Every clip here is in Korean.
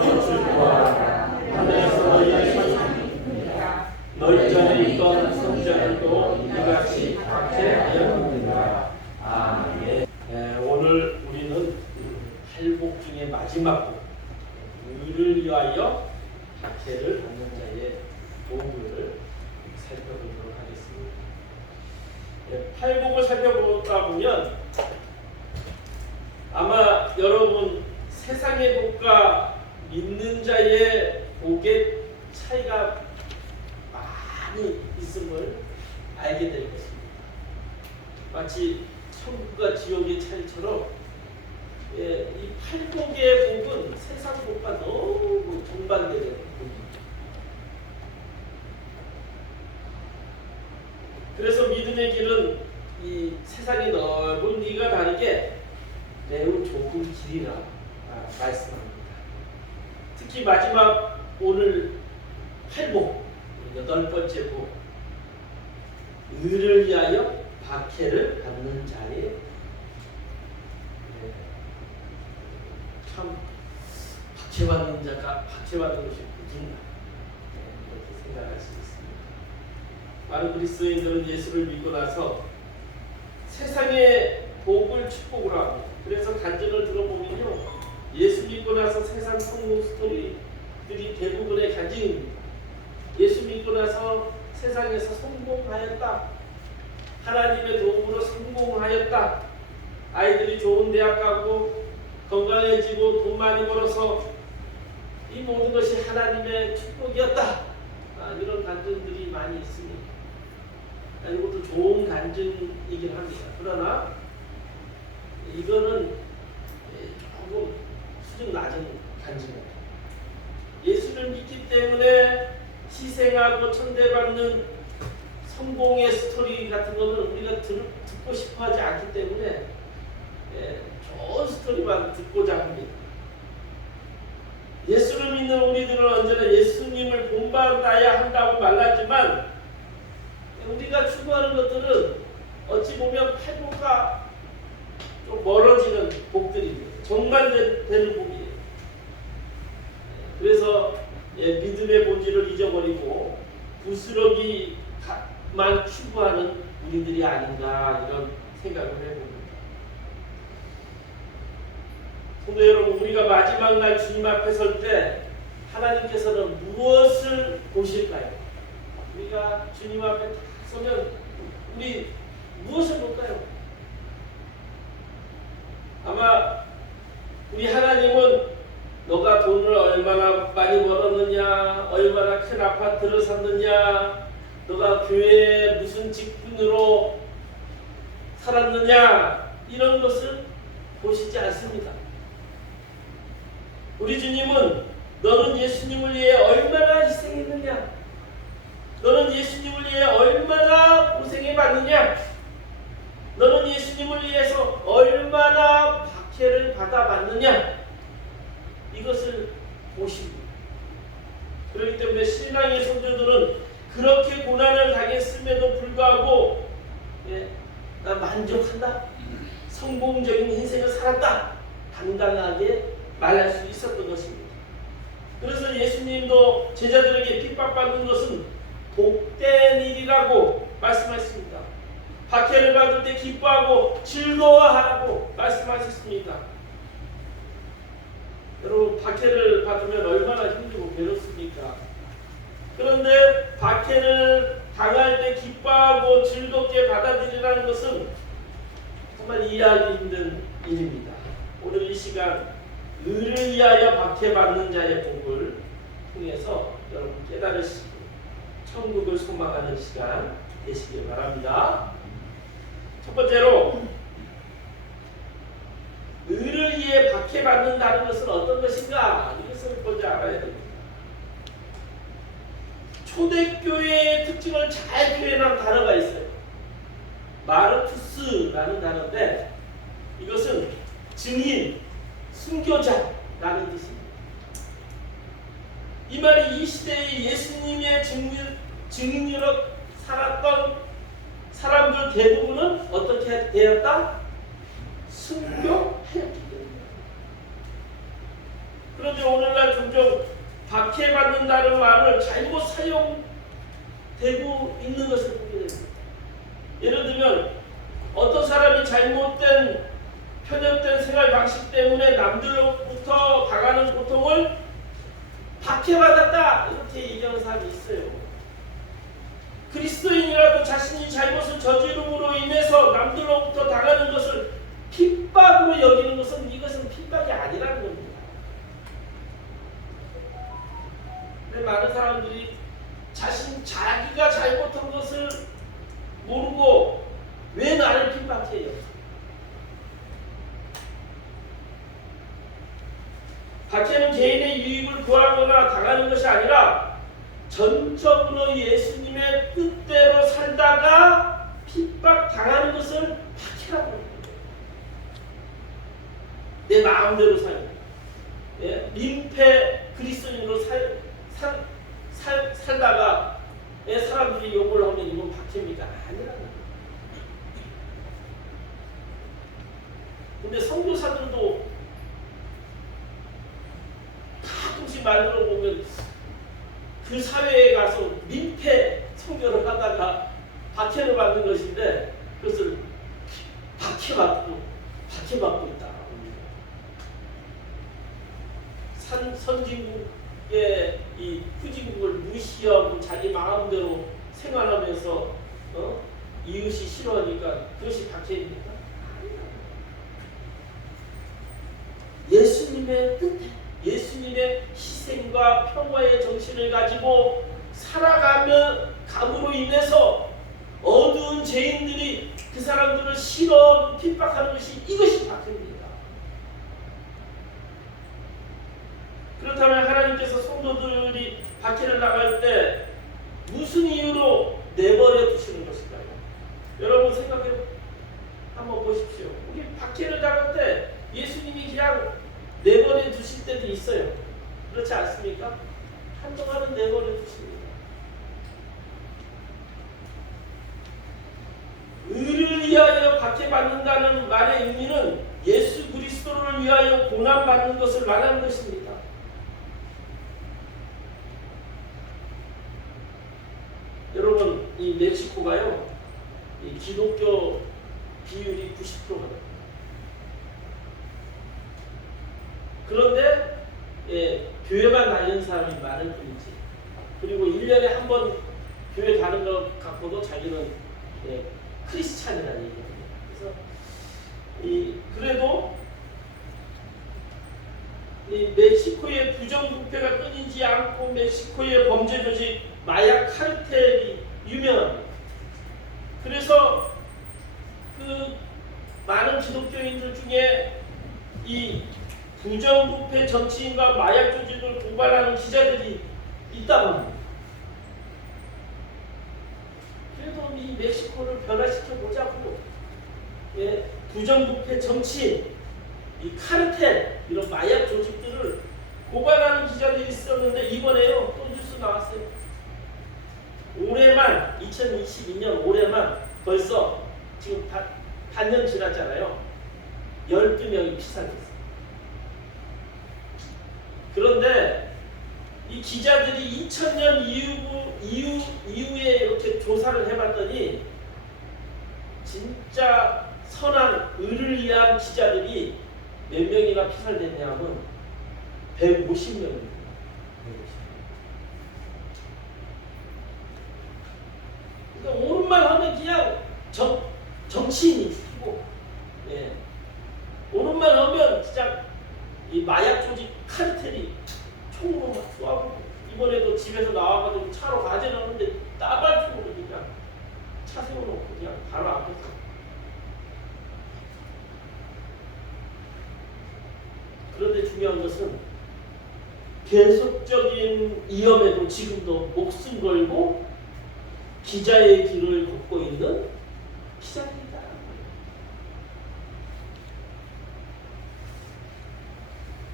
빛을 보아라. 하늘에서 너희의 상이 너희 전에 있던 선지자들도 이같이 박해하였느니라. 아멘. 오늘 우리는 팔복 중에 마지막 복, 의를 위하여 박해를 받는 자의 복을 살펴보도록 하겠습니다. 팔복을 살펴보다 보면 아마 여러분 세상의 복과 믿는 자의 복의 차이가 많이 있음을 알게 될 것입니다. 마치 천국과 지옥의 차이처럼 이 팔복의 복은 세상 복과 너무 정반대되는 복입니다. 그래서 믿음의 길은 이 세상의 넓은 길과 다르게 매우 좁은 길이라 말씀합니다. 특히 마지막 오늘 팔복, 8번째 복, 의를 위하여 박해를 받는 자의 참 박해받는 자가 박해받는 것이 복인가 이렇게 생각할 수 있습니다. 많은 그리스도인들은 예수를 믿고 나서 세상의 복을 축복을 합니다. 그래서 간증을 들어보면요, 예수 믿고 나서 세상 성공 스토리들이 대부분의 간증입니다. 예수 믿고 나서 세상에서 성공하였다, 하나님의 도움으로 성공하였다, 아이들이 좋은 대학 가고 건강해지고 돈 많이 벌어서 이 모든 것이 하나님의 축복이었다, 이런 간증들이 많이 있습니다. 이것도 좋은 간증이긴 합니다. 그러나 이거는 조금 수준 낮은 간증입니다. 예수를 믿기 때문에 희생하고 천대받는 성공의 스토리 같은 거는 우리가 듣고 싶어 하지 않기 때문에 좋은 스토리만 듣고자 합니다. 예수를 믿는 우리들은 언제나 예수님을 본받아야 한다고 말하지만 우리가 추구하는 것들은 어찌 보면 팔복과 좀 멀어지는 복들입니다. 정반되는 복이에요. 그래서 믿음의 본질을 잊어버리고 부스러기만 추구하는 우리들이 아닌가 이런 생각을 해봅니다. 성도 여러분, 우리가 마지막 날 주님 앞에 설 때 하나님께서는 무엇을 보실까요? 우리가 주님 앞에 딱 서면 우리 무엇을 볼까요? 아마 우리 하나님은 너가 돈을 얼마나 많이 벌었느냐, 얼마나 큰 아파트를 샀느냐, 너가 교회에 무슨 직분으로 살았느냐, 이런 것을 보시지 않습니다. 우리 주님은 너는 예수님을 위해 얼마나 희생했느냐, 너는 예수님을 위해 얼마나 고생해봤느냐, 너는 예수님을 위해서 얼마나 박해를 받아봤느냐, 이것을 보십니다. 그렇기 때문에 신앙의 성도들은 그렇게 고난을 당했음에도 불구하고 나 만족한다, 성공적인 인생을 살았다, 당당하게 말할 수 있었던 것입니다. 그래서 예수님도 제자들에게 핍박받는 것은 복된 일이라고 말씀하셨습니다. 박해를 받을 때 기뻐하고 즐거워하라고 말씀하셨습니다. 여러분, 박해를 받으면 얼마나 힘들고 괴롭습니까? 그런데 박해를 당할 때 기뻐하고 즐겁게 받아들이라는 것은 정말 이해하기 힘든 일입니다. 오늘 이 시간 의를 위하여 박해받는 자의 복을 통해서 여러분 깨달으시고 천국을 소망하는 시간 되시길 바랍니다. 첫 번째로, 의를 위해 박해받는다는 것은 어떤 것인가? 이것을 먼저 알아야 됩니다. 초대교회의 특징을 잘 표현한 단어가 있어요. 마르투스라는 단어인데 이것은 증인, 순교자라는 뜻입니다. 이 말이 이 시대에 예수님의 증인으로 살았던 사람들 대부분은 어떻게 되었다? 순교하였기 때문에. 그런데 오늘날 종종 박해받는다는 말을 잘못 사용되고 있는 것을 보게 됩니다. 예를 들면 어떤 사람이 잘못된 편협된 생활 방식 때문에 남들로부터 당하는 고통을 박해받았다 이렇게 얘기하는 사람이 있어요. 그리스도인이라도 자신이 잘못을 저지름으로 인해서 남들로부터 당하는 것을 핍박으로 여기는 것은 이것은 핍박이 아니라는 겁니다. 근데 많은 사람들이 자기가 잘못한 것을 모르고 왜 나를 핍박해요? 박해는 개인의 유익을 구하거나 당하는 것이 아니라 전적으로 예수님의 뜻대로 살다가 핍박당하는 것을 박해라고 합니다. 내 마음대로 살고 민폐 그리스도인으로 살다가 사람들이 욕을 하면 이건 박해입니까? 아니라는 거예요. 근데 선교사들도 가끔씩 만들어 보면 그 사회에 가서 민폐 선교를 하다가 박해를 받는 것인데 그것을 박해받고 있다. 선진국의 이 후진국을 무시하고 자기 마음대로 생활하면서 이웃이 싫어하니까 그것이 박해입니까? 예수님의 뜻, 예수님의 희생과 평화의 정신을 가지고 살아감으로 인해서 어두운 죄인들이 그 사람들을 싫어하고 핍박하는 것이 이것이 박해입니다. 그렇다면 하나님께서 성도들이 박해를 나갈 때 무슨 이유로 내버려 두시는 것일까요? 여러분 생각해 한번 보십시오. 우리 박해를 나갈 때 예수님이 그냥 내버려 두실 때도 있어요. 그렇지 않습니까? 한동안은 내버려 두십니다. 의를 위하여 박해받는다는 말의 의미는 예수 그리스도를 위하여 고난받는 것을 말하는 것입니다. 여러분, 이 멕시코가요, 이 기독교 비율이 90%가 됩니다. 그런데 교회만 다니는 사람이 많을 뿐이지. 그리고 1년에 한 번 교회 가는 것 갖고도 자기는 크리스찬이라는 얘기거든요. 그래서 그래도 이 멕시코의 부정부패가 끊이지 않고 멕시코의 범죄 조직 마약 카르텔이 유명합니다. 그래서 그 많은 기독교인들 중에 이 부정부패 정치인과 마약 조직을 고발하는 기자들이 있다고 합니다. 그래도 이 멕시코를 변화시켜 보자고 부정부패 정치인, 이 카르텔 이런 마약 조직들을 고발하는 기자들이 있었는데 이번에요 또 뉴스 나왔어요. 올해만 2022년 올해만 벌써 지금 반년 지났잖아요. 12명이 피살됐어요. 그런데 이 기자들이 2000년 이후에 이렇게 조사를 해봤더니 진짜 선한 의를 위한 기자들이 몇 명이나 피살됐냐 하면 150명입니다. 그러니까 옳은 말 하면 그냥 정치인이 죽이고 옳은 말 하면 진짜 이 마약 조직 카르텔이 총으로 막 쏘아보고 이번에도 집에서 나와가지고 차로 가져놨는데 따발총으로 그냥 차 세워놓고 그냥 바로 앞에서. 그런데 중요한 것은 계속적인 위험에도 지금도 목숨 걸고 기자의 길을 걷고 있는 기자들이다.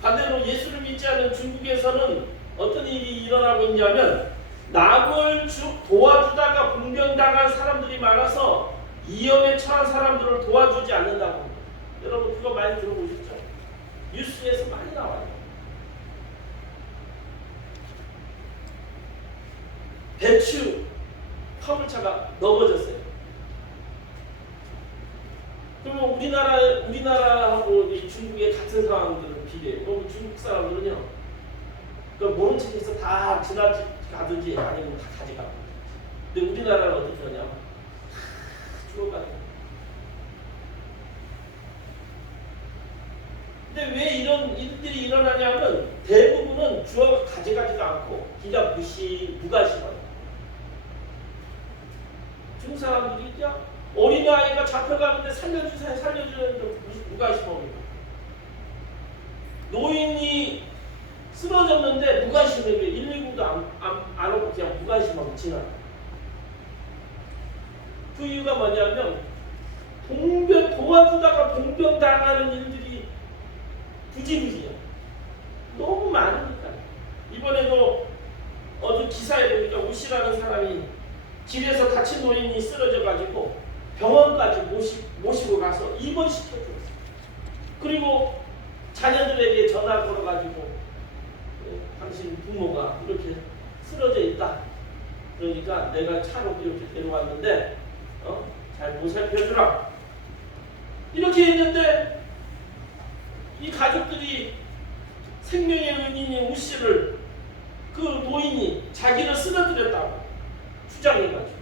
반대로 예수를 믿지 않는 중국에서는 어떤 일이 일어나고 있냐면 남을 도와주다가 분명당한 사람들이 많아서 위험에 처한 사람들을 도와주지 않는다고 합니다. 여러분 그거 많이 들어보셨죠? 뉴스에서 많이 나와요. 배추 화물차가 넘어졌어요. 그러면 우리나라하고 이 중국의 같은 상황들을 비교해요. 그럼 중국 사람들은요, 그 모른 척해서 다 지나가든지 아니면 다 가져가고. 근데 우리나라는 어떻게 하냐? 주워가는 거예요. 근데 왜 이런 일들이 일어나냐면 대부분은 주워 가져가지도 않고 그냥 무관심해요. 중국 사람들이 그냥 어린아이가 잡혀가는데 살려주는 무관심합니다. 노인이 쓰러졌는데 무관심해요. 119도 안 오고 그냥 무관심하고 지나가요. 그 이유가 뭐냐면 도와주다가 봉변 당하는 일들이 부지부지해요. 너무 많으니까. 이번에도 어제 기사에 보니까 우씨라는 사람이 길에서 다친 노인이 쓰러져가지고 병원까지 모시고 가서 입원시켜줬어요. 그리고 자녀들에게 전화 걸어가지고 당신 부모가 이렇게 쓰러져 있다. 그러니까 내가 차로 이렇게 데려왔는데 잘 보살펴주라. 이렇게 했는데 이 가족들이 생명의 은인인 우씨를 그 노인이 자기를 쓰러뜨렸다고 주장해가지고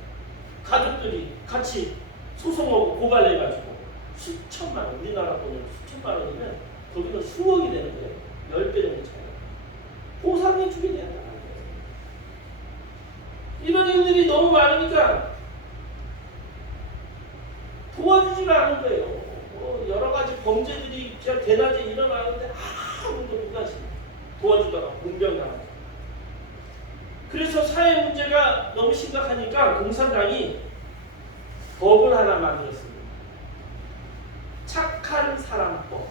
가족들이 같이 소송하고 고발해가지고 수천만 원, 우리나라 돈으로 수천만 원이면 거기는 수억이 되는 거예요. 10배 정도 차이가. 보상해 주게 된다는 거예요. 이런 일들이 너무 많으니까 도와주지가 않은 거예요. 여러 가지 범죄들이 그냥 대낮에 일어나는데 아무도 무관심. 도와주다가 공병당하고. 그래서 사회 문제가 너무 심각하니까 공산당이 법을 하나 만들었습니다. 착한 사람법.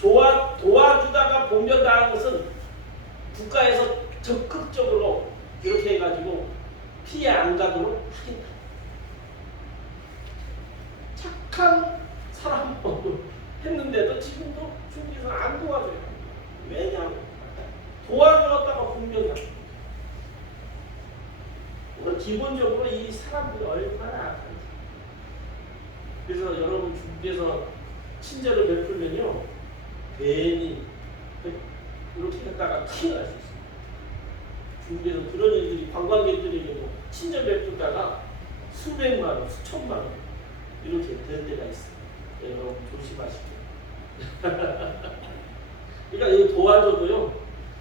도와주다가 봉변당한 것은 국가에서 적극적으로 이렇게 해가지고 피해 안 가도록 하겠다. 착한 사람법을 했는데도 지금도 중국에서 안 도와줘요. 왜냐하면 도와주었다가 봉변당합니다. 기본적으로 이 사람들이 얼마나 악한지. 그래서 여러분 중국에서 친절을 베풀면요, 괜히 이렇게 했다가 큰일 날 수 있습니다. 중국에서 그런 일들이 관광객들에게도 친절 베풀다가 수백만 원, 수천만 원 이렇게 될 때가 있어요. 여러분 조심하시고. 그러니까 이거 도와줘도요,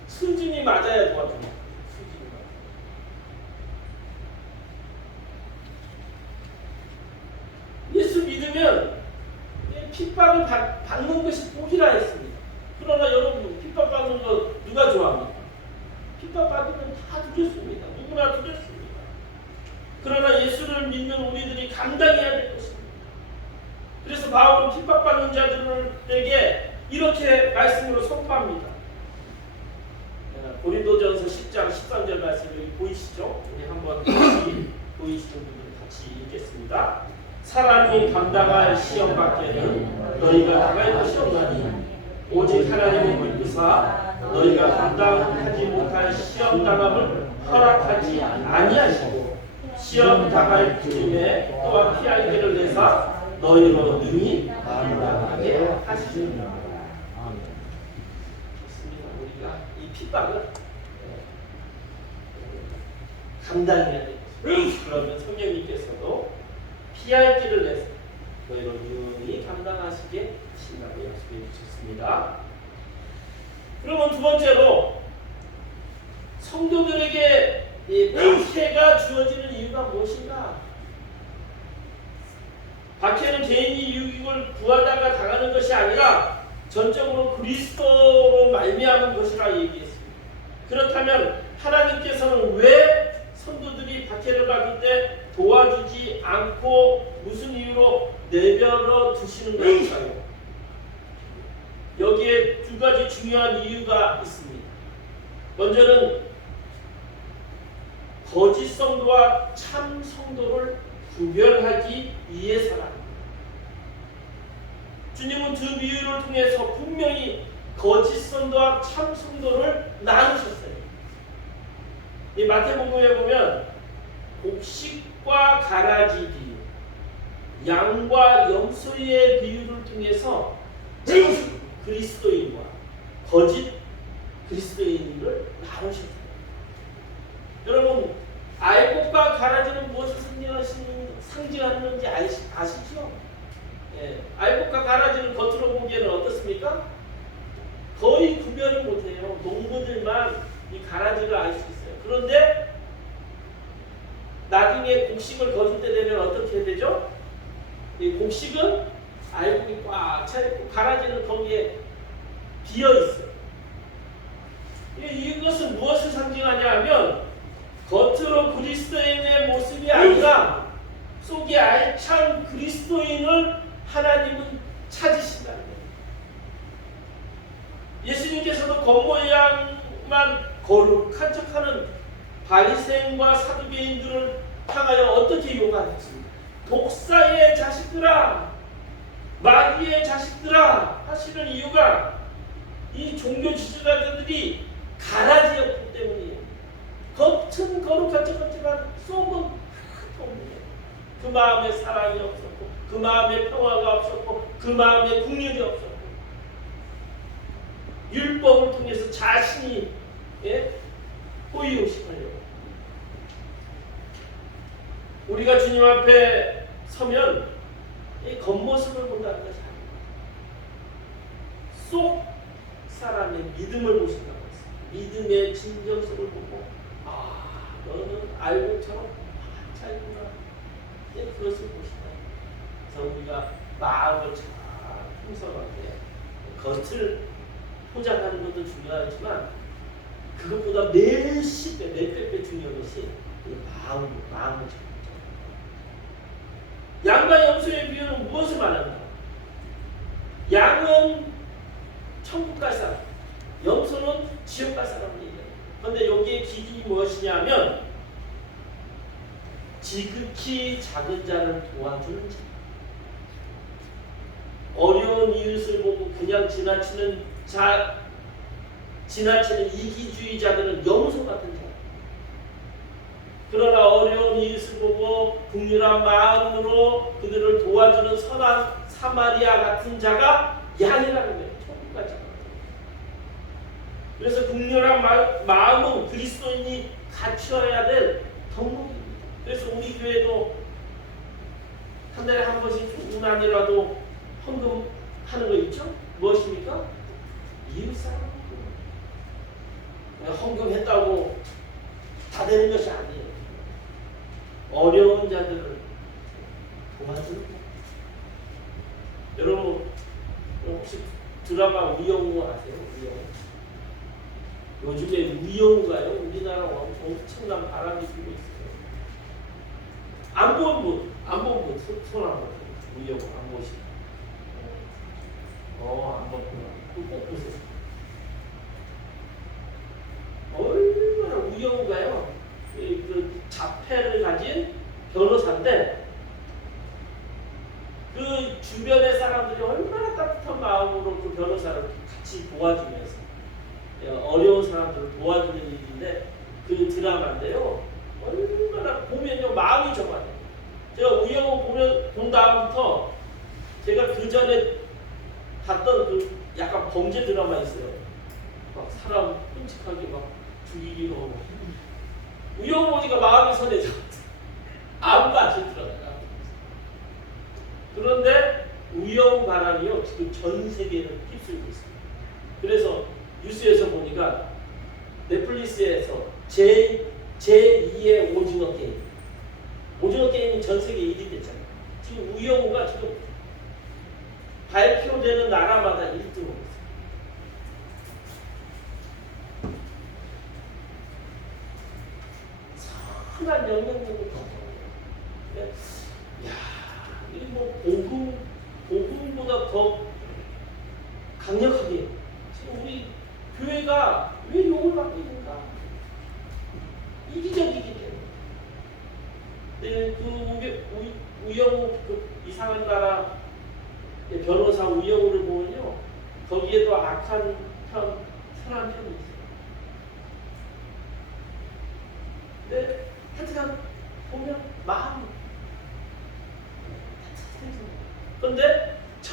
수준이 맞아야 도와줍니다. 수준이 맞아요. 예수 믿으면 핍박을 받는 것이 복이라 했습니다. 그러나 여러분, 핍박받는 거 누가 좋아합니까? 핍박받으면 다 두렵습니다. 누구나 두렵습니다. 그러나 예수를 믿는 우리들이 감당해야 될 것입니다. 그래서 바울은 핍박받는 자들에게 이렇게 말씀으로 선포합니다. 고린도전서 10장 13절 말씀 여기 보이시죠? 우리 한번 같이 보이시는 분들 같이 읽겠습니다. 사람이 감당할 시험 밖에는 너희가 당할 것이 없나니 오직 하나님은 믿으사 너희가 감당하지 못할 시험 당함을 허락하지 아니하시고 시험 당할 즈음에 또한 피할 길을 내사 너희로 능히 감당하게 하시느니라. 좋습니다. 우리가 이 핍박을 감당해야 됩니다. 그러면 성령님께서도 피할 길을 내서 너희로 능히 감당하시게 하신다고 약속해 주셨습니다. 그러면 두 번째로 성도들에게 이 박해가 주어지는 이유가 무엇인가? 박해는 개인이 유익을 구하다가 당하는 것이 아니라 전적으로 그리스도로 말미암은 것이라 얘기했습니다. 그렇다면 하나님께서는 왜 성도들이 박해를 받을 때 도와주지 않고 무슨 이유로 내버려 두시는 것일까요? 여기에 두 가지 중요한 이유가 있습니다. 먼저는 거짓 성도와 참 성도를 구별하기 위해서랍니다. 주님은 두 비유를 통해서 분명히 거짓 성도와 참 성도를 나누셨어요. 이 마태복음에 보면 곡식과 가라지 비유, 양과 염소의 비유를 통해서 그리스도인과 거짓 그리스도인을 나누셨다. 여러분, 알곡과 가라지는 무엇을 상징하는지 아시죠? 예, 알곡과 가라지는 겉으로 보기에는 어떻습니까? 거의 구별을 못해요. 농부들만 이 가라지를 알 수 있어요. 그런데 나중에 곡식을 거둘 때 되면 어떻게 되죠? 이 곡식은 알곡이 꽉 차있고 가라지는 거기에 비어 있어요. 이것은 무엇을 상징하냐 하면 겉으로 그리스도인의 모습이 아니라 속에 알찬 그리스도인을 하나님은 찾으신다는 거예요. 예수님께서도 겉모양만 거룩한 척하는 바리새인과 사두개인들을 향하여 어떻게 요구하셨습니까? 독사의 자식들아, 마귀의 자식들아 하시는 이유가 이 종교 지도자들이 가라지였기 때문이에요. 겉은 거룩한 척하지만 속은 없네요. 그 마음에 사랑이 없었고, 그 마음에 평화가 없었고, 그 마음에 긍휼이 없었고, 율법을 통해서 자신이 호의호식하려고. 우리가 주님 앞에 서면 이 겉모습을 본다는 것이 아닙니다. 속 사람의 믿음을 보신다고 했습니다. 믿음의 진정성을 보고, 아, 너는 알곡처럼 차있구나. 그것을 보신다. 그래서 우리가 마음을 잘 풍성하게 겉을 포장하는 것도 중요하지만 그것보다 몇십 배, 몇백 배 중요한 것이 마음을 잘. 양과 염소의 비유는 무엇을 말합니까? 양은 천국 갈 사람, 염소는 지옥 갈 사람을 얘기해요. 그런데 여기에 기준이 무엇이냐면 지극히 작은 자를 도와주는 자. 어려운 이웃을 보고 그냥 지나치는 이기주의자들은 염소 같은 자. 그러나 어려운 이웃을 보고 긍휼한 마음으로 그들을 도와주는 선한 사마리아 같은 자가 양이라는 거예요. 천국까지. 그래서 긍휼한 마음은 그리스도인이 갖춰야 될 덕목입니다. 그래서 우리 교회도 한 달에 한 번씩 조금만이라도 헌금하는 거 있죠? 무엇입니까? 이웃사랑. 헌금했다고 다 되는 것이 아니에요. 어려운 자들을 도와주는 거. 여러분 혹시 드라마 우영우 아세요? 우영우. 요즘에 우영우가요 우리나라 엄청난 바람이 불고 있어요. 안 본 분 손 안 본 분. 우영우 안 보시고. 안 봤구나. 꼭 보세요. 얼마나 우영우가요 그 자폐를 가진 변호사인데 그 주변의 사람들이 얼마나 따뜻한 마음으로 그 변호사를 같이 도와주면서 어려운 사람들을 도와주는 일인데 그 드라마인데요 얼마나 보면요 마음이 정화돼요. 제가 우영우 본 다음부터 제가 그 전에 봤던 그 약간 범죄 드라마 있어요. 막 사람 끔찍하게 막 죽이기로 하고 우영우 보니까 마음이 선해져. 아무것도 안 들어가요. 그런데 우영우 바람이요 지금 전 세계를 휩쓸고 있습니다. 그래서 뉴스에서 보니까 넷플릭스에서 제2의 오징어 게임이 전 세계 1위 됐잖아요. 지금 우영우가 지금 발표되는 나라마다 1등을 했어요. 선한 영향력을 가져요. 야, 이 뭐 복음보다 더 강력하게 지금 우리 교회가 왜 욕을 받고 있는가? 이기적이기 때문에. 그 우영우 그 이상한 나라 변호사 우영우를 보면요, 거기에도 악한 편, 선한 편이 있어요.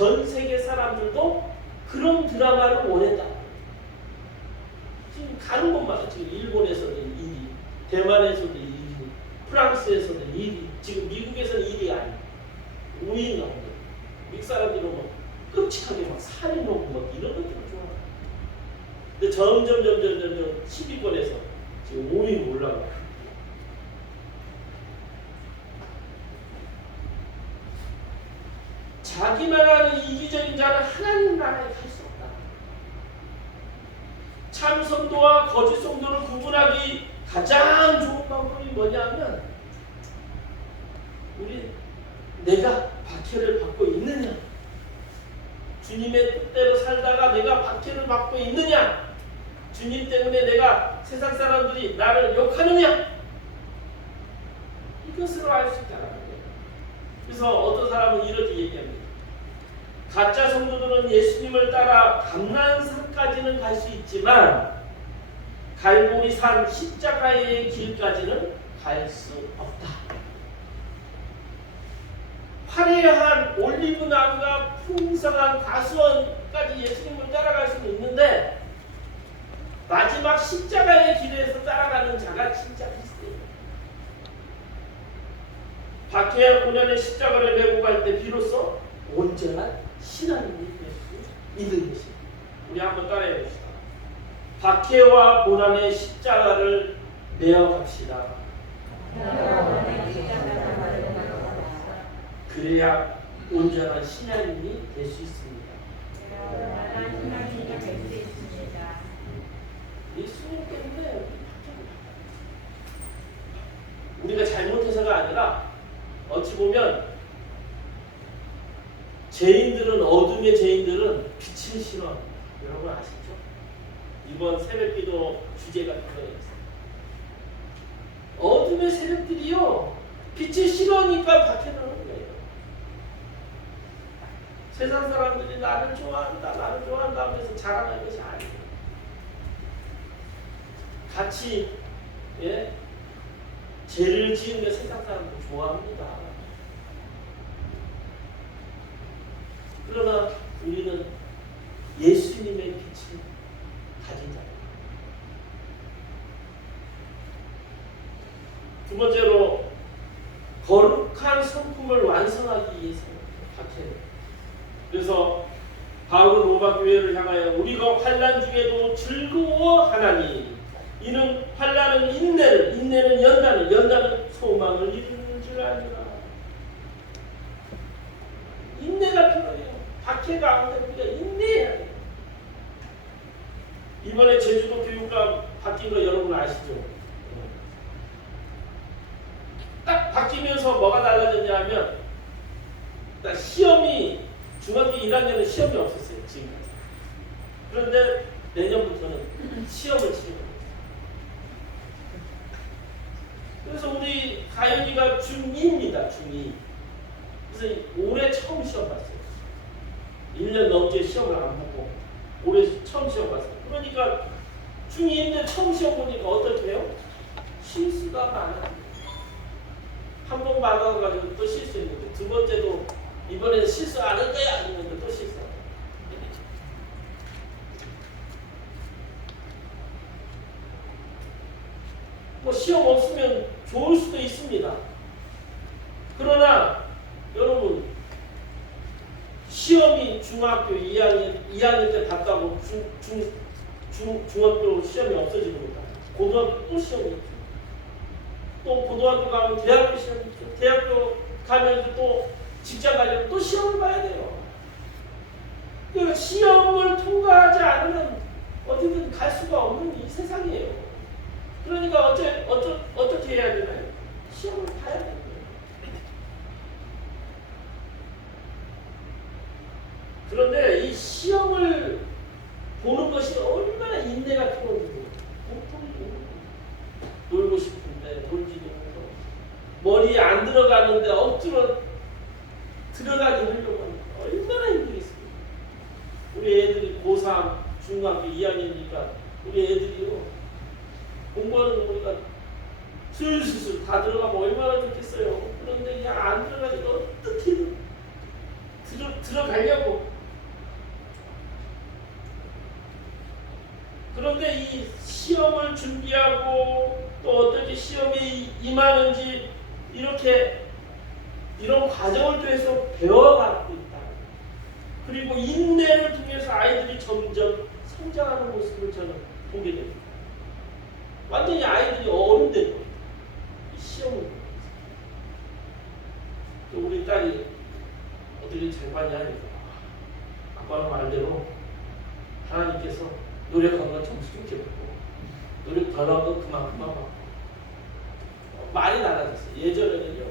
전 세계 사람들도 그런 드라마를 원했다. 지금 가는 곳마다 지금 일본에서도 1위, 대만에서도 1위, 프랑스에서도 1위, 지금 미국에서는 1위 아니에요. 5위 나오는 거예요. 미국 사람들은 뭐 끔찍하게 막 살인하고 막 이런 것들을 좋아해요. 근데 점점 10위권에서 지금 5위로 올라가요. 자기만 하는 이기적인 자는 하나님 나라에 갈 수 없다. 참 성도와 거짓 성도를 구분하기 가장 좋은 방법이 뭐냐면 내가 박해를 받고 있느냐, 주님의 뜻대로 살다가 내가 박해를 받고 있느냐, 주님 때문에 내가 세상 사람들이 나를 욕하느냐, 이것으로 알 수 있다는 거예요. 그래서 어떤 사람은 이렇게 얘기합니다. 가짜 성도들은 예수님을 따라 감난산까지는 갈 수 있지만 갈보리산 십자가의 길까지는 갈 수 없다. 화려한 올리브나무가 풍성한 과수원까지 예수님을 따라갈 수는 있는데 마지막 십자가의 길에서 따라가는 자가 진짜 있어요. 박해와 고난의 십자가를 메고 갈 때 비로소 온전한 신앙인이 될 수 있는 것입니다. 우리 한번 따라해 봅시다. 박해와 고난의 십자가를 내어갑시다. 그래야 온전한 신앙인이 될 수 있습니다. 이 수능 때문에 우리가 잘못해서가 아니라 어찌 보면 어둠의 죄인들은 빛을 싫어합니다. 여러분 아시죠? 이번 새벽기도 주제가 그거예요. 어둠의 세력들이요, 빛을 싫어하니까 박해하는 거예요. 세상 사람들이 나를 좋아한다 하면서 자랑하는 것이 아니에요. 같이 죄를 지으며 세상 사람들 좋아합니다. 그러나 우리는 예수님의 빛을 가진 자입니다. 두 번째로 거룩한 성품을 완성하기 위해서 박해를. 그래서 바울은 로마 교회를 향하여 우리가 환난 중에도 즐거워하나니 이는 환난은 인내는 연단은 소망을 이루는 줄 아니라. 인내가 필요해요. 박해 가운데 우리가 인내해야 돼요. 이번에 제주도 교육감 바뀐 거 여러분 아시죠? 딱 바뀌면서 뭐가 달라졌냐 하면 딱 시험이 중학교 1학년은 시험이 없었어요. 지금까지. 그런데 내년부터는 시험을 치는 거예요. 그래서 우리 가연이가 중2입니다. 중2. 그래서 올해 처음 시험 봤어요. 1년 넘게 시험을 안 보고 올해 처음 시험 봤어요. 그러니까 중2인데 처음 시험 보니까 어떻게 해요? 실수가 많아요. 한 번 받아가지고 또 실수했는데 두 번째도 이번에는 실수 안 할 거야 했는데 또 실수. 뭐 시험 없으면 좋을 수도 있습니다. 그러나 여러분 시험이 중학교 2학년 때 봤다고 중학교 시험이 없어지는 겁니다. 고등학교 또 시험이 있죠. 또 고등학교 가면 대학교 시험이 있죠. 대학교 가면 또 직장 가려면 또 시험을 봐야 돼요. 그러니까 시험을 통과하지 않으면 어디든 갈 수가 없는 이 세상이에요. 그러니까 어떻게 해야 되나요? 시험을 봐야 돼요. 그런데 이 시험을 보는 것이 얼마나 인내가 필요한지 놀고 싶은데 놀지도 못하고 머리에 안 들어가는데 억지로 들어가게 하려고 하니까 얼마나 힘들겠습니까? 우리 애들이 고3 중학교 2학년이니까 우리 애들이요 공부하는 거 보니까 슬슬 다 들어가면 얼마나 좋겠어요. 그런데 그냥 안 들어가니까 어떻게든 들어가려고. 그런데 이 시험을 준비하고 또 어떻게 시험에 임하는지 이런 과정을 통해서 배워가고 있다. 그리고 인내를 통해서 아이들이 점점 성장하는 모습을 저는 보게 됩니다. 완전히 아이들이 어른 된 거예요. 이 시험을 보면서. 또 우리 딸이 어떻게 잘 봤냐니까 아빠는 말대로 하나님께서 노력한 건 점수 좀 이렇게 받고 노력 덜 한 건 그만큼만 받고 말이 달라졌어요. 예전에는요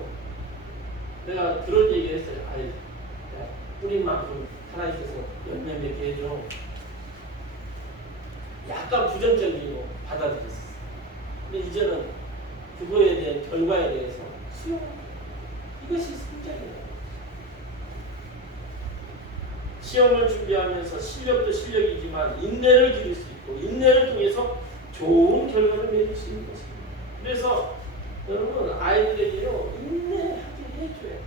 내가 그런 얘기 했어요. 아이 뿌린 만큼 하나님께서 열매 맺게 해줘. 약간 부정적이고 받아들였어요. 근데 이제는 그거에 대한 결과에 대해서 수용합니다. 이것이 성장이에요. 시험을 준비하면서 실력도 실력이지만 인내를 기를 수 있고 인내를 통해서 좋은 결과를 맺을 수 있는 것입니다. 그래서 여러분 아이들에게요 인내하게 해줘야 돼요.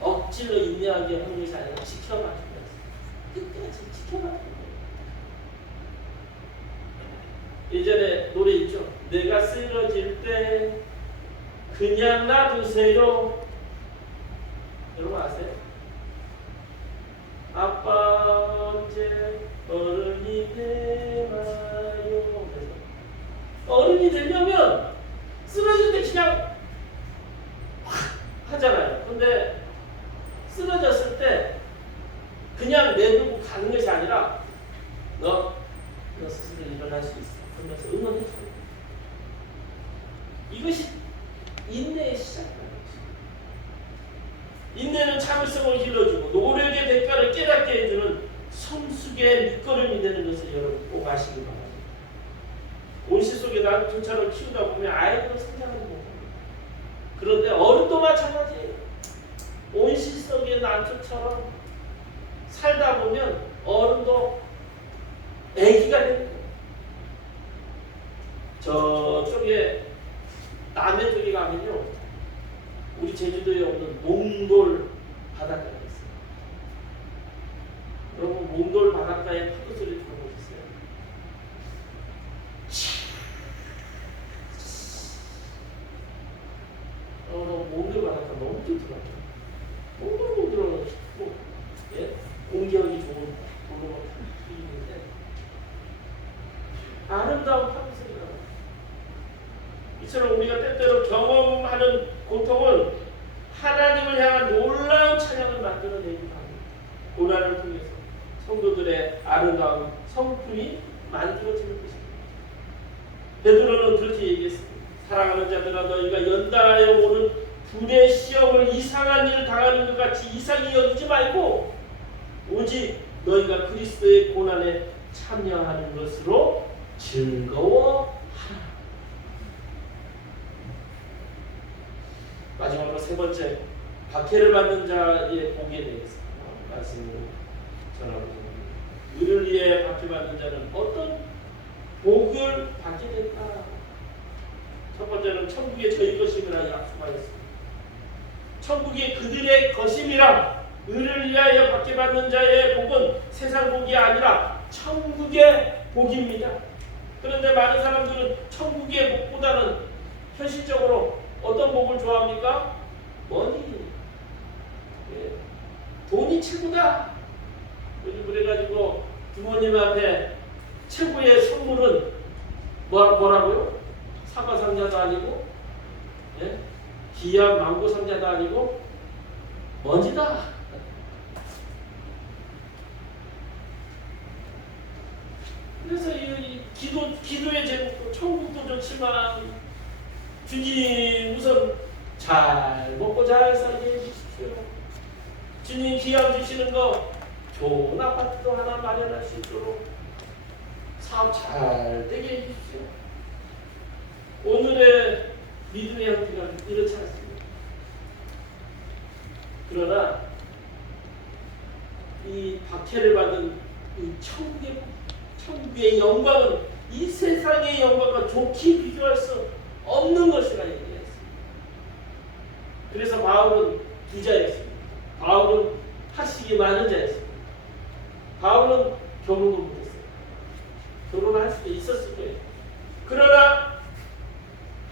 억지로 인내하게 하는 것이 아니라 지켜봐 준다. 끝까지 지켜봐 준다. 예전에 노래 있죠. 내가 쓰러질 때 그냥 놔두세요. 여러분 아세요? 아빠 언제 어른이 되나요? 그래서 어른이 되려면 쓰러질 때 그냥 확 하잖아요. 근데 쓰러졌을 때 그냥 내두고 가는 것이 아니라 너 스스로 일어날 수 있어. 그러면서 응원해줘요. 이것이 인내의 시작입니다. 인내는 참을성을 길러주고 노력의 대가를 깨닫게 해주는 성숙의 밑거름이 되는 것을 여러분 꼭 아시기 바랍니다. 온실 속에 난초처럼 키우다 보면 아이들은 성장하는 겁니다. 그런데 어른도 마찬가지예요. 온실 속의 난초처럼 살다 보면 어른도 애기가 되는 거예요. 저쪽에 남해 쪽에 가면요 우리 제주도에 없는 몽돌 바닷가가 있어요. 여러분 몽돌 바닷가의 파도 소리 들어보셨어요? 몽돌 바닷가 너무 좋더라고요. 몽돌몽돌하고 싶고 예? 공기하기 좋은 도로가 있는데 아름다운 파도 소리가 나요. 이처럼 우리가 때때로 경험하는 고통은 하나님을 향한 놀라운 찬양을 만들어내기도 합니다. 고난을 통해서 성도들의 아름다운 성품이 만들어지는 것입니다. 베드로는 그렇게 얘기했습니다. 사랑하는 자들아 너희가 연단하여 오는 불의 시험을 이상한 일을 당하는 것 같이 이상히 여기지 말고 오직 너희가 그리스도의 고난에 참여하는 것으로 즐거워하라. 마지막으로 세 번째, 박해를 받는 자의 복에 대해서 말씀을 전하고 있습니다. 의를 위해 박해받는 자는 어떤 복을 받게 될까? 첫 번째는 천국이 저희 것임이라 약속하였습니다. 천국이 그들의 것임이라. 의를 위하여 박해받는 자의 복은 세상 복이 아니라 천국의 복입니다. 그런데 많은 사람들은 천국의 복보다는 현실적으로 어떤 복을 좋아합니까? 머니. 예. 돈이 최고다. 그래가지고 부모님 앞에 최고의 선물은 뭐라고요? 사과 상자도 아니고, 예? 귀한 망고 상자도 아니고, 머니다. 그래서 이 기도의 제목도 천국도 좋지만 주님 우선 잘 먹고 잘 살게 해주십시오. 주님 기왕 주시는 거 좋은 아파트도 하나 마련할 수 있도록 사업 잘 되게 해주십시오. 오늘의 믿음의 형태가 이렇지 않습니다. 그러나 이 박해를 받은 이 천국의 영광은 이 세상의 영광과 좋게 비교할 수 없는 것이라 얘기했습니다. 그래서 바울은 부자였습니다. 바울은 학식이 많은 자였습니다. 바울은 결혼도 못했어요. 결혼할 수도 있었을 거예요. 그러나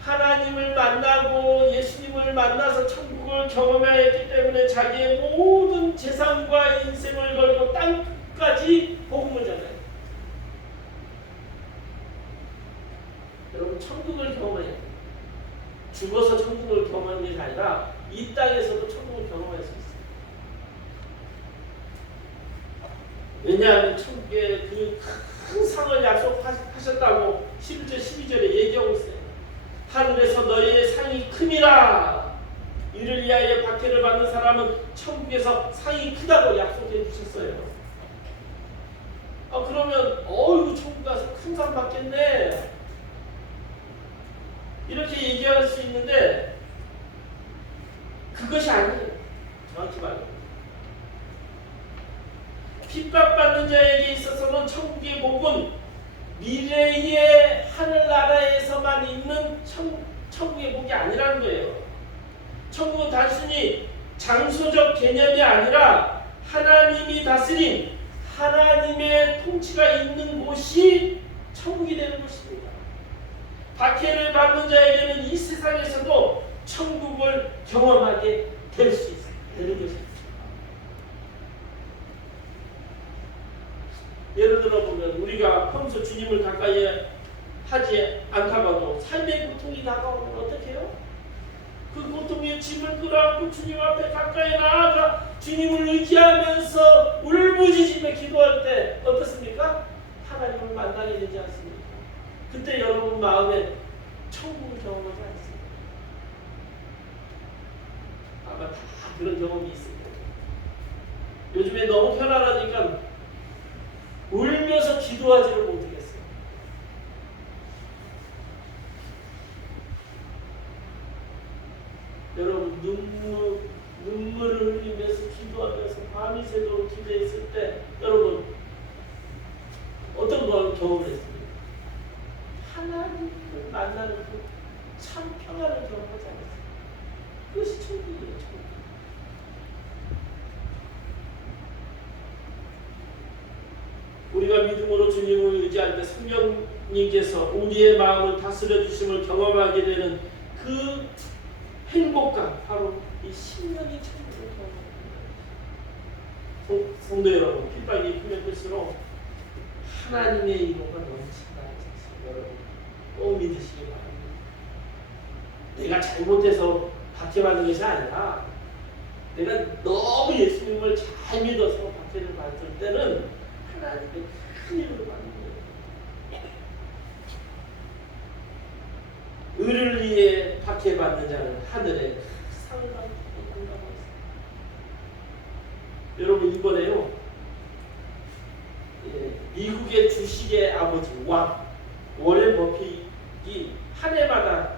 하나님을 만나고 예수님을 만나서 천국을 경험하였기 때문에 자기의 모든 재산과 인생을 걸고 땅까지 복음을 전해요. 여러분, 천국을 경험해야 돼요. 죽어서 천국을 경험하는 게 아니라 이 땅에서도 천국을 경험할 수 있어요. 왜냐하면 천국에 그 큰 상을 약속하셨다고 11절 12절에 얘기하고 있어요. 하늘에서 너희의 상이 큼이라. 이를 위하여 박해를 받는 사람은 천국에서 상이 크다고 약속해 주셨어요. 그러면 어이구 천국 가서 큰 상 받겠네 이렇게 얘기할 수 있는데 그것이 아니에요. 정확히 말하면 핍박받는 자에게 있어서는 천국의 복은 미래의 하늘나라에서만 있는 천국의 복이 아니라는 거예요. 천국은 단순히 장소적 개념이 아니라 하나님이 다스린 하나님의 통치가 있는 곳이 천국이 되는 것입니다. 박해를 받는 자에게는 이 세상에서도 천국을 경험하게 될 수 있어요. 되는 것입니다. 예를 들어 보면 우리가 평소 주님을 가까이 하지 않다가도 삶의 고통이 다가오면 어떻게 해요? 그 고통의 짐을 끌어안고 주님 앞에 가까이 나아가 주님을 의지하면서 울부짖으며 기도할 때 어떻습니까? 하나님을 만나게 되지 않습니까? 그때 여러분 마음에 천국을 경험하지 않습니까? 아마 다 그런 경험이 있을 거예요. 요즘에 너무 편안하니까 울면서 기도하지를 못하겠어요. 여러분 눈물을 흘리면서 기도하면서 밤이 새도록 기도했을 때 여러분 어떤 걸 경험했습니까? 하나님을 만나는 그 참 평안을 경험하지 않았어요. 그것이 천국이에요. 천국. 우리가 믿음으로 주님을 의지할 때 성령님께서 우리의 마음을 다스려 주심을 경험하게 되는 그 행복감, 바로 이 심령이 천국을 경험합니다. 성도 여러분, 핍박이 크면 클수록 하나님의 이로가 넘친다는 사실 여러분 꼭 믿으시기 바랍니다. 내가 잘못해서 박해받는 것이 아니라 내가 너무 예수님을 잘 믿어서 박해를 받을 때는 하나님의 큰 일을 받는 거예요. 의를 위해 박해받는 자는 하늘에 상을 받는다고 했습니다. 여러분 이번에요, 미국의 주식의 아버지 워렌 버핏이 한 해마다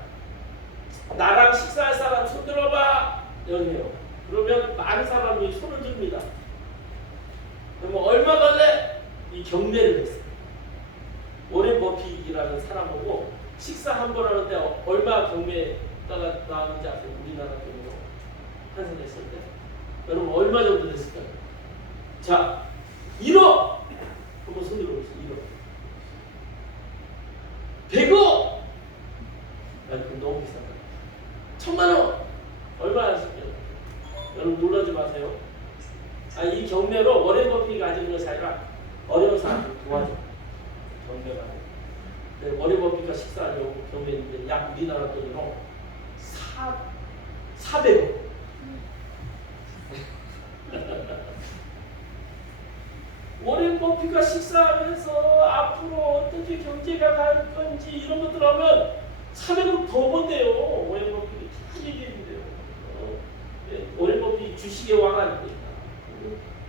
나랑 식사할 사람 손 들어봐 이러네요. 그러면 많은 사람이 손을 듭니다. 그러면 얼마 걸래? 이 경매를 했어요. 워렌 버핏이라는 사람하고 식사 한 번 하는데 얼마 경매가가 나왔는지 아세요? 우리나라 돈으로 환산했을 때 여러분 얼마 정도 됐을까요? 자, 1억! 한번 손 들어보세요. 100억! 그럼 너무 비싸다. 1000만원! 얼마 하실까요? 여러분 놀라지 마세요. 이 경매로 워렌 버핏이 가지는 것이 아니라 어려운 사람들 도와줘. 경매가. 네, 워렌 버핏과 식사하려고 경매했는데 약 우리나라 돈으로 400억. 워렌 버핏과 식사하면서 앞으로 어떻게 경제가 갈 건지 이런 것들 하면 400억 더 번대요. 워렌 버핏이 다 얘기했는데요. 워렌 버핏이 주식의 왕 아닙니까?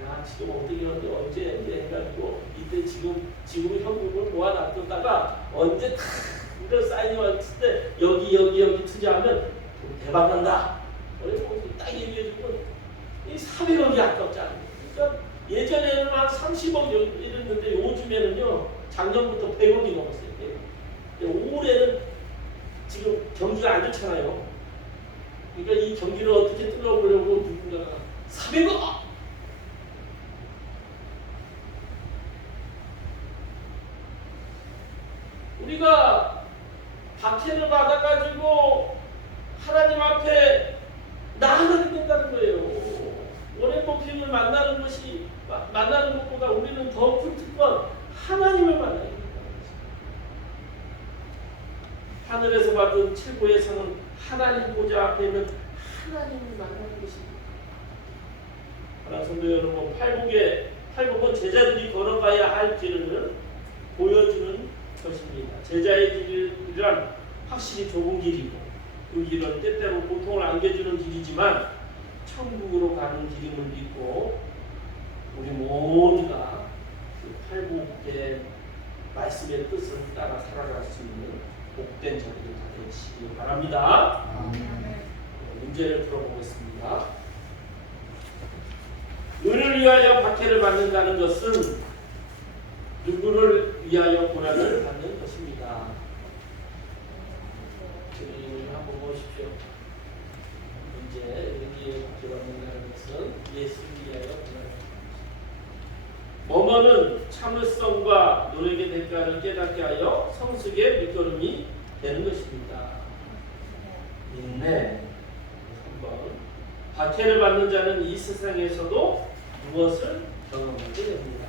야, 지금 어떻게 하는데 언제 해가지고 이때 지금 현금을 모아놨다가 언제 다 이런 사인이 왔을 때 여기 투자하면 대박 난다. 워렌 버핏이 딱 얘기해주면 이 400억이 아깝지 않아요. 그러니까 예전에는 한 30억 이랬는데 요즘에는요 작년부터 100억이 넘었어요. 100억. 올해는 지금 경기가 안 좋잖아요. 그러니까 이 경기를 어떻게 뚫어보려고 누군가가 300억! 우리가 박해를 받아가지고 하나님 앞에 나아가게 된다는 거예요. 원해 목표를 만나는 것보다 우리는 더 큰 특권, 하나님을 만나야 된다는 것입니다. 하늘에서 받은 최고의 상은 하나님 보좌 앞에 있는 하나님을 만나는 것입니다. 하나 성도 여러분, 팔복은 제자들이 걸어가야 할 길을 보여주는 것입니다. 제자의 길이란 확실히 좁은 길이고 그 길은 때때로 고통을 안겨주는 길이지만 천국으로 가는 길임을 믿고 우리 모두가 그 팔복의 말씀의 뜻을 따라 살아갈 수 있는 복된 자들이 다 되시기 바랍니다. 문제를 풀어보겠습니다. 의를 위하여 박해를 받는다는 것은 누구를 위하여 고난을 받는 것입니다. 저희 한번 보십시오. 이제 여기에 박해받는다는 것은 예수를 위하여 고난을 받는 것입니다. 뭐뭐는 참을성과 노력의 대가를 깨닫게 하여 성숙의 밑거름이 되는 것입니다. 인내. 3번. 박해를 받는 자는 이 세상에서도 무엇을 경험하게 됩니다.